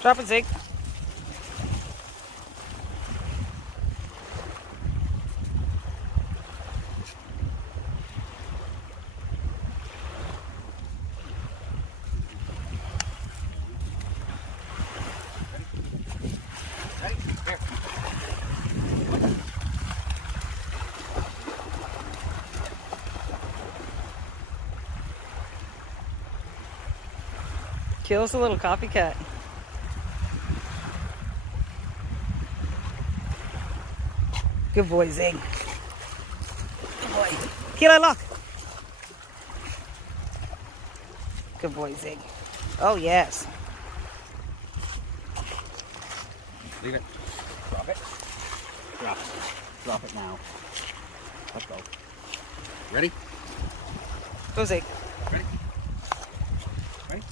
Drop it, Zig. Ready? Here. Keela's a little copycat. Good boy, Zig. Good boy. Keela, look. Good boy, Zig. Oh, yes. Leave it. Drop it. Drop it. Drop it now. Let's go. Ready? Go, Zig. Ready? Ready?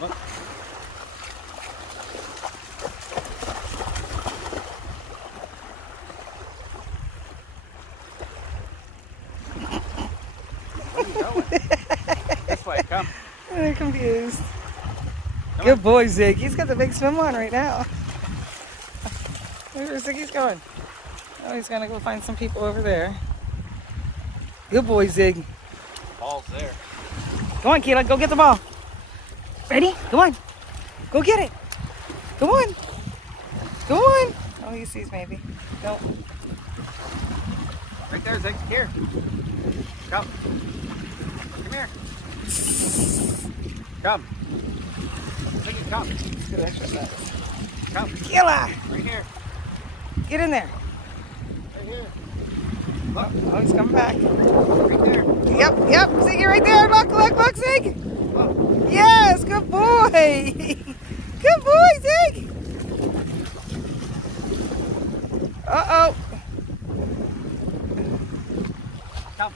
Look. Where are you going? This way, come. They're confused. Come Good on. boy, Zig. He's got the big swim on right now. Where's Ziggy's going? Oh, he's gonna go find some people over there. Good boy, Zig. Ball's there. Go on, Keela. Go get the ball. Ready? Come on. Go get it. Come on. Go on. Oh, he sees maybe. No. Right there, Zig. Here. Come. Come here. Come. Ziggy, come. It's good exercise. Come. Keela, Right here. get in there. Right here. Oh, he's coming back. Right there. Yep. Ziggy right there. Look, Zig. Look. Yes, good boy. Good boy, Zig. Uh-oh. Come.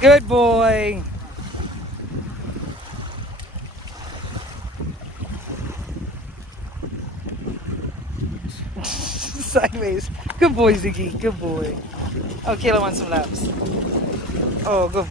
Good boy. Sideways. Good boy, Ziggy. Good boy. Oh, Kayla wants some laps. Oh, good.